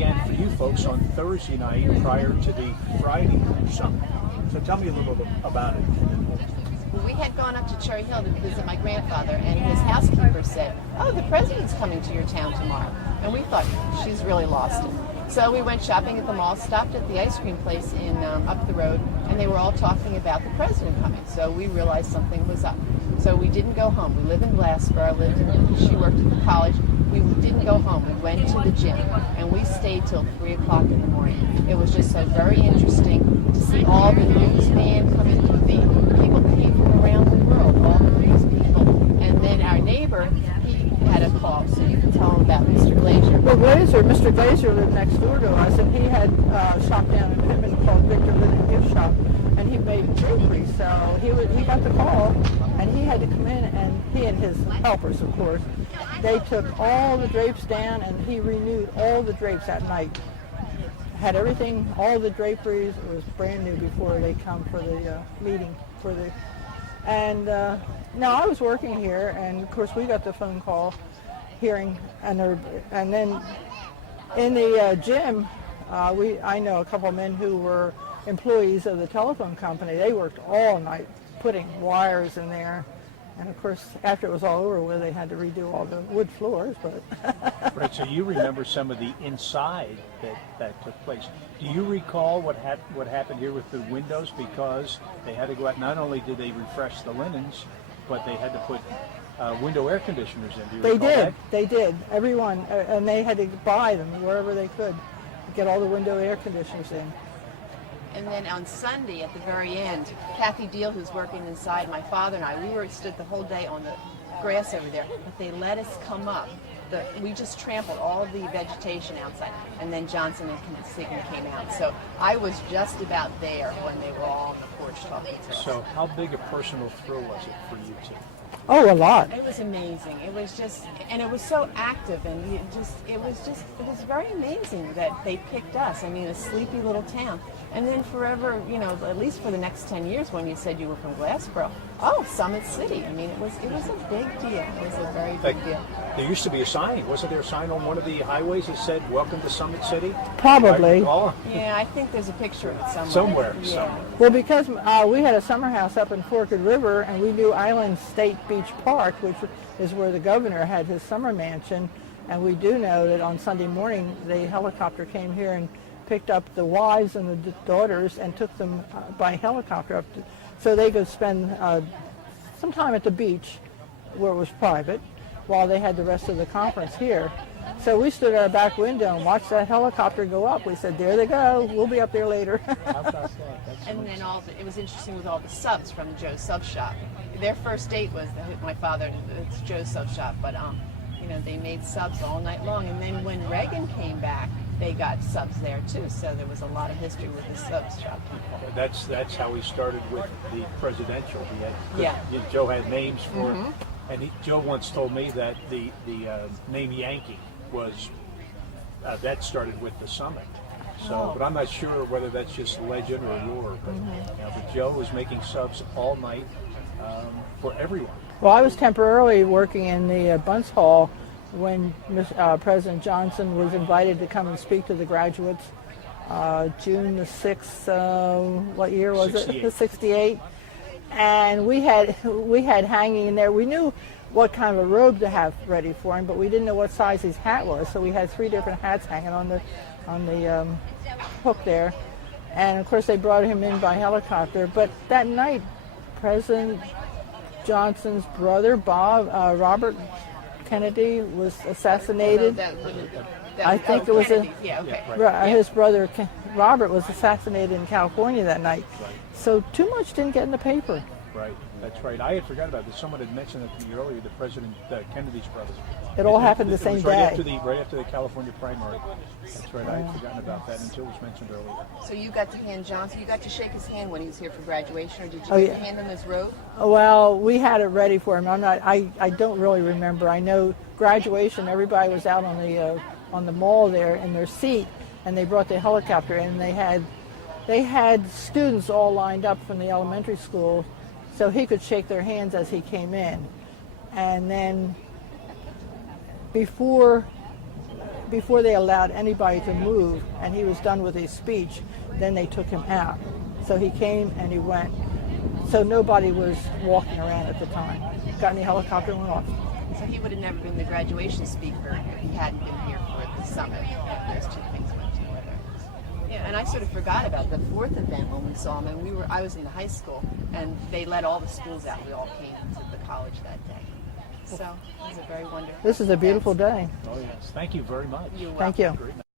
began for you folks on Thursday night prior to the Friday summit. So tell me a little bit about it. We had gone up to Cherry Hill to visit my grandfather, and his housekeeper said, "Oh, the president's coming to your town tomorrow." And we thought, she's really lost it. So we went shopping at the mall, stopped at the ice cream place in up the road, and they were all talking about the president coming. So we realized something was up. So we didn't go home. We live in Glassboro. She worked at the college. We didn't go home. We went to the gym, and we stayed till 3 o'clock in the morning. It was just so very interesting to see all the newsmen come in. The people came from around the world, all the news people. And then our neighbor, he had a call, so you can tell him about Mr. Glazier. Well, Mr. Glazier lived next door to us, and he had a shop down in Pittman called Victor Living Gift Shop, and he made drapery. So he got the call, and he had to come in, and he and his helpers, of course, they took all the drapes down, and he renewed all the drapes that night. Had everything, all the draperies, it was brand new before they come for the meeting. Now I was working here, and of course we got the phone call hearing, and then in the gym, I know a couple of men who were employees of the telephone company. They worked all night putting wires in there. And of course, after it was all over with, they had to redo all the wood floors. But Right, so you remember some of the inside that took place. Do you recall what happened here with the windows? Because they had to go out. Not only did they refresh the linens, but they had to put window air conditioners in. Do you recall that? They did. Everyone, and they had to buy them wherever they could to get all the window air conditioners in. And then on Sunday, at the very end, Kathy Deal, who's working inside, my father and I, stood the whole day on the grass over there, but they let us come up. We just trampled all the vegetation outside, and then Johnson and Signa came out. So I was just about there when they were all on the porch talking to us. So how big a personal thrill was it for you two? Oh, a lot. It was amazing. It was just, and it was so active, and it was very amazing that they picked us. I mean, a sleepy little town. And then forever, at least for the next 10 years, when you said you were from Glassboro, Summit City. I mean, it was a big deal. It was a very big deal. There used to be a sign. Wasn't there a sign on one of the highways that said, "Welcome to Summit City"? Probably. Yeah, I think there's a picture of it somewhere. Yeah. Well, because we had a summer house up in Forked River, and we knew Island State Beach Park, which is where the governor had his summer mansion. And we do know that on Sunday morning, the helicopter came here and picked up the wives and the daughters and took them by helicopter up so they could spend some time at the beach where it was private while they had the rest of the conference here. So we stood at our back window and watched that helicopter go up. We said, "There they go. We'll be up there later." How about that? And then it was interesting with all the subs from Joe's Sub Shop. Their first date was my father. It's Joe's Sub Shop, but they made subs all night long. And then when Reagan came back, they got subs there too. So there was a lot of history with the sub shop people. That's how he started with the presidential. Joe had names for it, and Joe once told me that the name Yankee was that started with the summit. So, but I'm not sure whether that's just legend or lore. But Joe was making subs all night for everyone. Well, I was temporarily working in the Bunce Hall when President Johnson was invited to come and speak to the graduates. June the 6th, what year was 68. it? 68. And we had hanging in there. We knew what kind of a robe to have ready for him, but we didn't know what size his hat was. So we had 3 different hats hanging on the hook there. And of course they brought him in by helicopter. But that night, President Johnson's brother, Robert Kennedy, was assassinated. I think it was his brother Robert was assassinated in California that night. So too much didn't get in the paper. Right, that's right. I had forgotten about this. Someone had mentioned it to me earlier. The President Kennedy's brother. It all happened the same day. Right after the California primary. That's right. I had forgotten about that until it was mentioned earlier. So you got to hand Johnson. You got to shake his hand when he was here for graduation, or did you get to hand him his robe? Well, we had it ready for him. I don't really remember. I know graduation. Everybody was out on the mall there in their seat, and they brought the helicopter in. And they had students all lined up from the elementary school, so he could shake their hands as he came in. And then before before they allowed anybody to move, and he was done with his speech, then they took him out. So he came and he went. So nobody was walking around at the time. Got in the helicopter and went off. So he would have never been the graduation speaker if he hadn't been here for the summit. Those two things went together. Yeah, and I sort of forgot about the fourth event when we saw him, and I was in high school, and they let all the schools out. We all came to the college that day. So it was a very wonderful. This is a beautiful day. Oh yes, thank you very much. You're Thank welcome. you. Great.